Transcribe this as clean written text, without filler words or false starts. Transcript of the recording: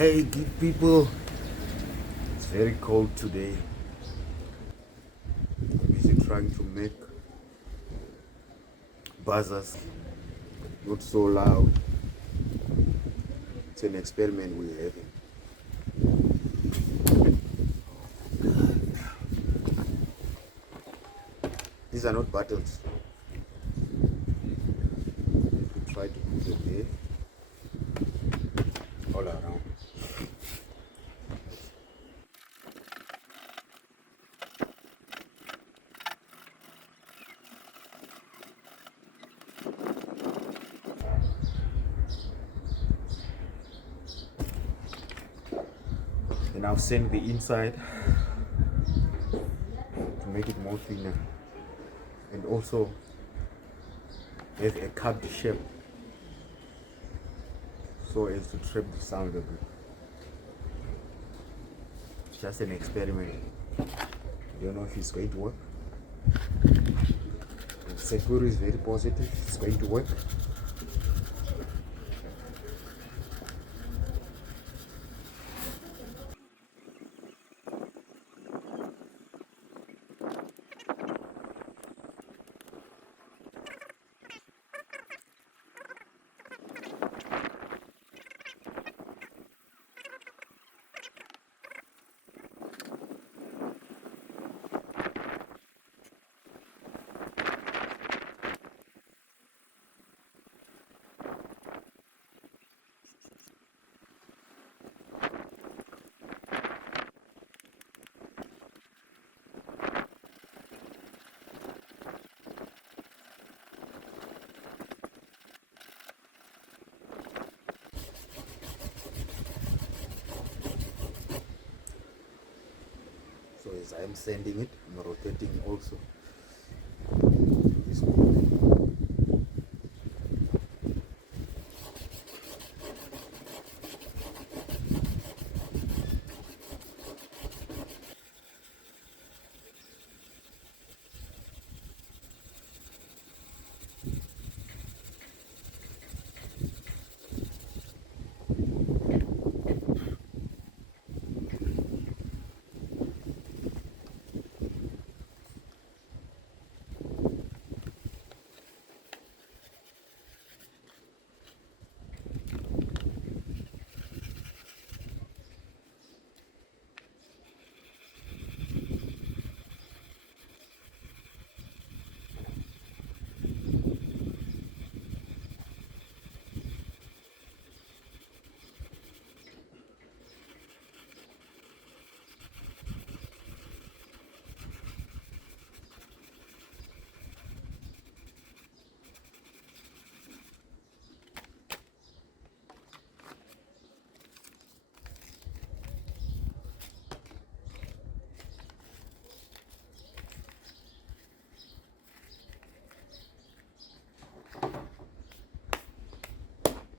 Hey, good people. It's very cold today. I'm busy trying to make buzzers not so loud. It's an experiment we're having. These are not buttons. We try to put them there all around. And I'll sand the inside to make it more thinner. And also have a curved shape so as to trap the sound a bit. It's just an experiment. I don't know if it's going to work. Sekuru is very positive. It's going to work. So as I'm sending it, I'm rotating also this way.